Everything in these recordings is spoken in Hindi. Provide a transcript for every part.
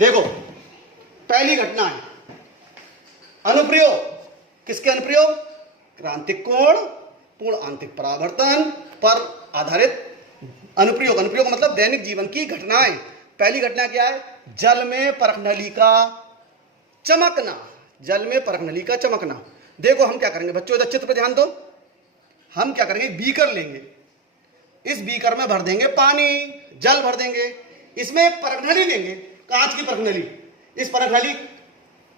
देखो पहली घटना है अनुप्रयोग। किसके अनुप्रयोग? क्रांतिक कोण पूर्ण आंतरिक परावर्तन पर आधारित अनुप्रयोग। अनुप्रयोग मतलब दैनिक जीवन की घटनाएं। पहली घटना क्या है? जल में परखनली का चमकना। जल में परखनली का चमकना। देखो हम क्या करेंगे बच्चों, इधर चित्र पर ध्यान दो। हम क्या करेंगे, बीकर लेंगे, इस बीकर में भर देंगे पानी, जल भर देंगे, इसमें एक परखनली लेंगे, कांच की परखनली। इस परखनली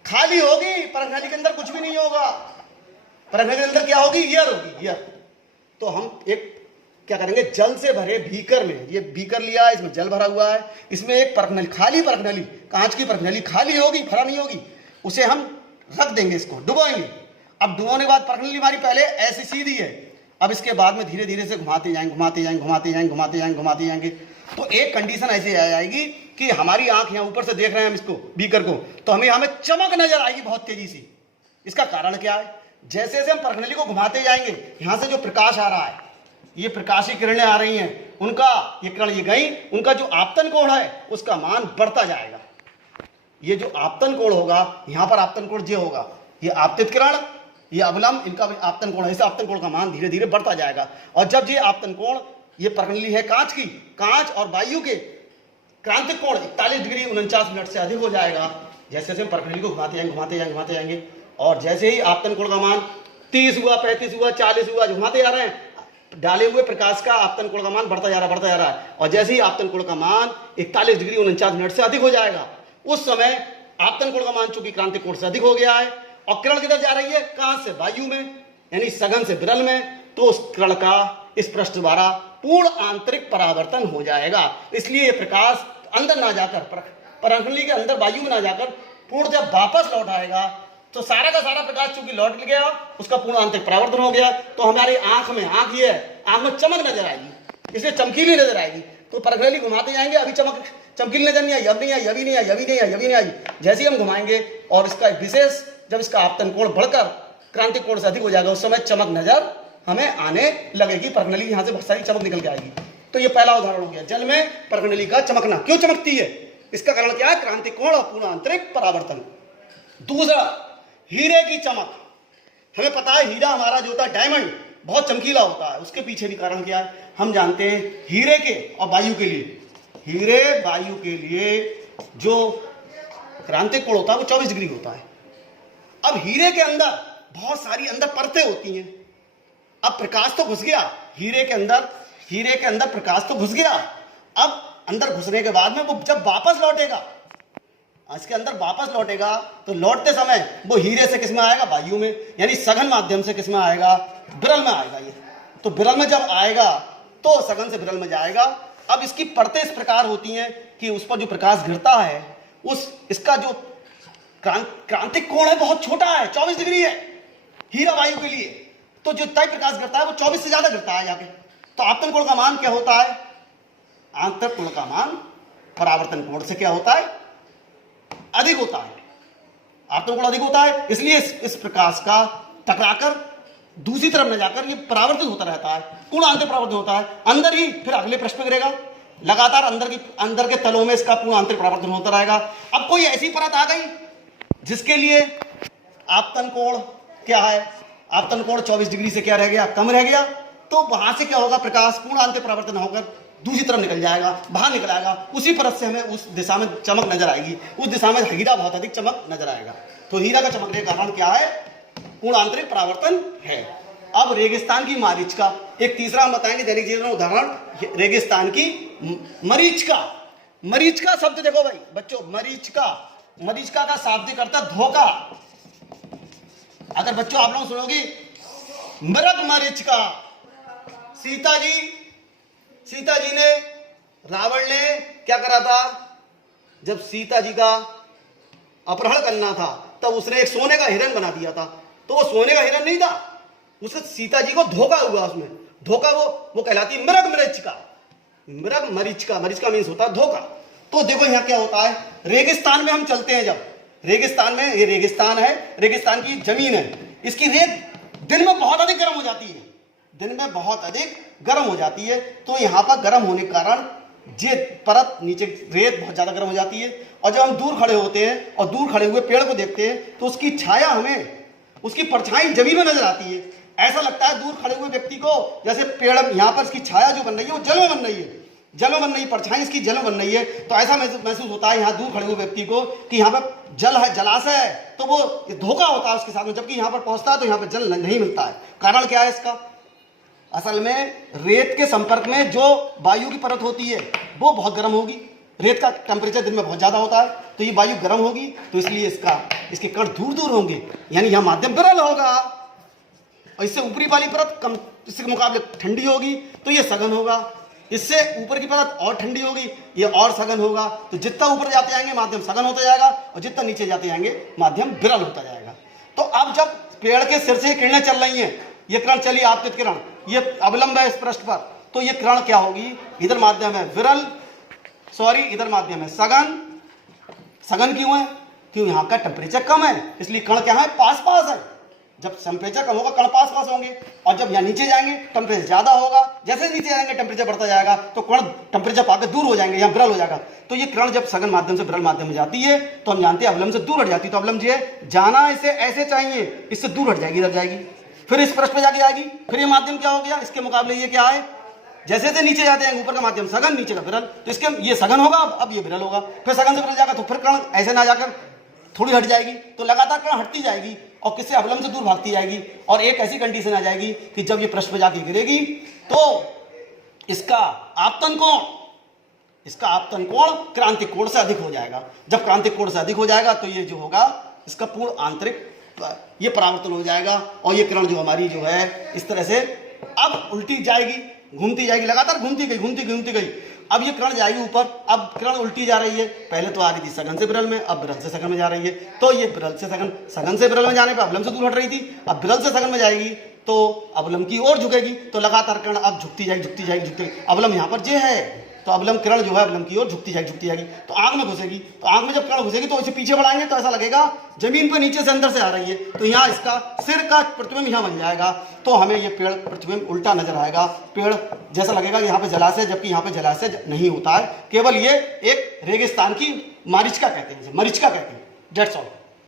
खाली होगी, परखनली के अंदर कुछ भी नहीं होगा। परखनली के अंदर क्या होगी? ईयर होगी, ईयर। तो हम एक क्या करेंगे, जल से भरे बीकर में, ये बीकर लिया, इसमें जल भरा हुआ है, इसमें एक परखनली, खाली परखनली, कांच की परखनली खाली होगी, भरा नहीं होगी, उसे हम रख देंगे, इसको डुबोएंगे। अब डुबोने के बाद परखनली हमारी पहले ऐसी सीधी है, अब इसके बाद में धीरे धीरे से घुमाते जाएंगे, घुमाते जाएंगे, घुमाते जाएंगे, घुमाते जाएंगे, घुमाते जाएंगे। तो एक कंडीशन ऐसी आ जाएगी कि हमारी आंख यहाँ ऊपर से देख रहे हैं हम इसको, बीकर को, तो हमें यहाँ में चमक नजर आएगी बहुत तेजी से। इसका कारण क्या है? जैसे जैसे हम परखनली को घुमाते जाएंगे, यहाँ से जो प्रकाश आ रहा है, ये प्रकाशीय किरणें आ रही हैं, उनका ये किरण ये गई, उनका जो आपतन कोण है उसका मान बढ़ता जाएगा। ये जो आपतन कोण होगा, यहाँ पर आपतन कोण ये होगा, ये आपतित किरण, ये अवलंब, इनका भी आपतन कोण है, इस आपतन कोण का मान धीरे धीरे बढ़ता जाएगा। और जब ये आपतन कोण, ये परखनली है कांच की, कांच और वायु के क्रांतिक कोण 41 डिग्री 49 मिनट से अधिक हो जाएगा। जैसे जैसे हम परखनली को घुमाते जाएंगे, घुमाते जाएंगे, घुमाते जाएंगे, और जैसे ही आपतन कोण का मान 30 हुआ, 35 हुआ, 40 हुआ, घुमाते जा रहे हैं, डाले हुए प्रकाश का आपतन कोण का मान बढ़ता जा रहा है, बढ़ता जा रहा है। और जैसे ही आपतन कोण का मान 41 डिग्री 49 मिनट से अधिक हो जाएगा, उस समय आपतन कोण का मान चूंकि क्रांतिक कोण से अधिक हो गया है, और किरण किधर जा रही है? कहां से? वायु में, यानी सघन से विरल में। तो उस किरण का इस पृष्ठ द्वारा पूर्ण आंतरिक परावर्तन हो जाएगा। इसलिए यह प्रकाश अंदर ना जाकर, परखनली के अंदर वायु में ना जाकर, पूर्ण जब वापस लौट आएगा तो सारा का सारा प्रकाश चूंकि लौट गया, उसका पूर्ण आंतरिक परावर्तन हो गया, तो हमारी आंख में, आंख ये है, आंख में चमक नजर आएगी, इसलिए चमकीली नजर आएगी। तो परखनली घुमाते जाएंगे, अभी चमक चमकीली नजर नहीं आई, अब नहीं आई, अभी नहीं आई, अभी नहीं आई, अभी नहीं आई। जैसे ही हम घुमाएंगे और इसका विशेष, जब इसका आपतन कोण बढ़कर क्रांतिक कोण से अधिक हो जाएगा, उस समय चमक नजर हमें आने लगेगी, परखनली यहां से बहुत सारी चमक निकल के आएगी। तो ये पहला उदाहरण हो गया, जल में परखनली का चमकना। क्यों चमकती है? इसका कारण क्या है? क्रांतिक कोण और पूर्ण आंतरिक परावर्तन। दूसरा, हीरे की चमक। हमें पता है हीरा हमारा जो होता है डायमंड बहुत चमकीला होता है, उसके पीछे भी कारण क्या है हम जानते हैं। हीरे के और वायु के लिए, हीरे वायु के लिए जो क्रांतिक कोण होता है वो 24 डिग्री होता है। अब हीरे के अंदर बहुत सारी अंदर परतें होती हैं। अब प्रकाश तो घुस गया हीरे के अंदर, हीरे के अंदर प्रकाश तो घुस गया। अब अंदर घुसने के बाद में वो जब वापस लौटेगा, इसके अंदर वापस लौटेगा, तो लौटते समय वो हीरे से किसमें आएगा? वायु में, यानी सघन माध्यम से किसमें आएगा? विरल में आएगा। ये तो विरल में जब आएगा तो सघन से विरल में जाएगा। अब इसकी परतें इस प्रकार होती हैं कि उस पर जो प्रकाश गिरता है, उस इसका जो क्रांतिक कोण है बहुत छोटा है, 24 डिग्री है हीरा वायु के लिए। तो जो तय प्रकाश गिरता है वो 24 से ज्यादा गिरता है जाके। तो आपतन कोण का मान क्या होता है? आंतरिक कोण का मान परावर्तन कोण से क्या होता है? अधिक होता है। आपतन कोण अधिक होता है, इसलिए इस प्रकाश का टकराकर दूसरी तरफ न जाकर ये परावर्तित होता रहता है, पूर्ण आंतरिक परावर्तन होता है। अंदर ही फिर अगले पृष्ठ पे गिरेगा, लगातार अंदर के तलों में इसका पूर्ण आंतरिक परावर्तन होता रहेगा। अब कोई ऐसी परत आ गई जिसके लिए आपतन कोण क्या है? आपतन कोण 24 डिग्री से क्या रह गया? कम रह गया। तो वहां से क्या होगा? प्रकाश पूर्ण आंतरिक परावर्तन होकर दूसरी तरफ निकल जाएगा, बाहर निकल आएगा। उसी परत से हमें उस दिशा में चमक नजर आएगी, उस दिशा में हीरा बहुत अधिक चमक नजर आएगा। तो हीरा का चमकने का कारण क्या है? पूर्ण आंतरिक परावर्तन है। अब रेगिस्तान की मरीचिका, एक तीसरा हम बताएंगे दैनिक जीवन में उदाहरण, रेगिस्तान की मरीचिका। मरीचिका शब्द देखो भाई बच्चों, मरीचिका, मरीचिका का शाब्दिक अर्थ है धोखा। अगर बच्चों आप लोग सुनोगे मृग मरीचिका, सीता जी ने, रावण ने क्या करा था? जब सीता जी का अपहरण करना था तब उसने एक सोने का हिरण बना दिया था। तो वो सोने का हिरण नहीं था, उससे सीता जी को धोखा हुआ। उसमें धोखा वो कहलाती है मृग मरीचिका। मृग मरीचिका, मरीचिका मीन्स होता है धोखा। तो देखो यहाँ क्या होता है, रेगिस्तान में हम चलते हैं, जब रेगिस्तान में, ये रेगिस्तान है, रेगिस्तान की जमीन है, इसकी रेत दिन में बहुत अधिक गर्म हो जाती है, दिन में बहुत अधिक गर्म हो जाती है। तो यहाँ पर गर्म होने के कारण ये परत नीचे रेत बहुत ज़्यादा गर्म हो जाती है, और जब हम दूर खड़े होते हैं और दूर खड़े हुए पेड़ को देखते हैं तो उसकी छाया हमें, उसकी परछाई जमीन में नजर आती है। ऐसा लगता है दूर खड़े हुए व्यक्ति को जैसे पेड़ यहाँ पर इसकी छाया जो बन रही है वो जल में बन रही है, जल में बन रही है, परछाई इसकी जल में बन रही है। तो ऐसा महसूस होता है यहाँ दूर खड़े हुए व्यक्ति को कि यहाँ पर जल है, जलाशय है, तो वो धोखा होता है उसके साथ में, जबकि यहाँ पर पहुंचता है तो यहाँ पर जल नहीं मिलता है। कारण क्या है इसका? असल में रेत के संपर्क में जो वायु की परत होती है वो बहुत गर्म होगी, रेत का टेम्परेचर दिन में बहुत ज़्यादा होता है, तो ये वायु गर्म होगी, तो इसलिए इसके कण दूर दूर होंगे, यानी यहाँ माध्यम विरल होगा। और इससे ऊपरी वाली परत कम, इसके मुकाबले ठंडी होगी, तो ये सघन होगा। इससे ऊपर की परत और ठंडी होगी, ये और सघन होगा। तो जितना ऊपर जाते जाएंगे माध्यम सघन होता जाएगा, और जितना नीचे जाते जाएंगे माध्यम विरल होता जाएगा। तो अब जब पेड़ के सिर से किरणें चल रही हैं, ये किरण चली आपतित किरण, ये अवलंब है इस पृष्ठ पर, तो ये किरण क्या होगी? इधर माध्यम है विरल, सॉरी इधर माध्यम है सघन। सघन क्यों है? क्यों यहाँ का टेम्परेचर कम है, इसलिए कण क्या है? पास पास है। जब टेम्परेचर कम होगा कण पास पास होंगे, और जब यहाँ नीचे जाएंगे टेम्परेचर ज्यादा होगा। जैसे नीचे जाएंगे टेम्परेचर बढ़ता जाएगा तो कण टेम्परेचर पाकर दूर हो जाएंगे, यहाँ विरल हो जाएगा। तो ये किरण जब सघन माध्यम से विरल माध्यम में जाती है तो हम जानते हैं अवलंब से दूर हट जाती है। तो अवलंब जी है जाना इसे ऐसे चाहिए, इससे दूर हट जाएगी, इधर जाएगी, फिर इस पृष्ठ पे जाके आएगी। फिर ये माध्यम क्या हो गया? इसके मुकाबले ये क्या है? जैसे जैसे नीचे जाते हैं ऊपर का माध्यम सघन, नीचे का विरल, तो इसके ये सघन होगा, अब ये विरल होगा। फिर सघन से विरल जाएगा तो फिर कण ऐसे ना जाकर थोड़ी हट जाएगी, तो लगातार कण हटती जाएगी और किससे? अवलंब से दूर भागती जाएगी। और एक ऐसी कंडीशन आ जाएगी कि जब ये पृष्ठ पे जाके गिरेगी तो इसका आपतन कोण क्रांतिक कोण से अधिक हो जाएगा। जब क्रांतिक कोण से अधिक हो जाएगा तो ये जो होगा इसका पूर्ण आंतरिक ये परावर्तन हो जाएगा, और ये किरण जो हमारी जो है इस तरह से अब उल्टी जाएगी, घूमती जाएगी, लगातार घूमती गई। अब ये किरण जाएगी ऊपर, अब किरण उल्टी जा रही है। पहले तो आ रही थी सघन से विरल में, अब विरल से सघन में जा रही है। तो ये विरल से सघन से विरल में जाने पर अवलंब से दूर हट रही थी, अब विरल से सघन में जाएगी तो अवलंब की ओर झुकेगी, तो लगातार किरण अब झुकती जाएगी। अवलंब यहाँ पर जे है, तो अवलंब किरण जो है अवलंब की ओर झुकती जाएगी, तो आंख में घुसेगी। तो आंख में जब किरण घुसेगी तो इसे पीछे बढ़ाएंगे तो ऐसा लगेगा जमीन पर नीचे से अंदर से आ रही है, तो यहाँ इसका सिर का प्रतिबिंब यहाँ बन जाएगा, तो हमें ये पेड़ प्रतिबिंब उल्टा नजर आएगा। पेड़ जैसा लगेगा यहाँ पे जलाशय, जबकि यहाँ पे जलाशय नहीं होता है, केवल ये एक रेगिस्तान की मरीचिका कहते हैं, डेट्स ऑल।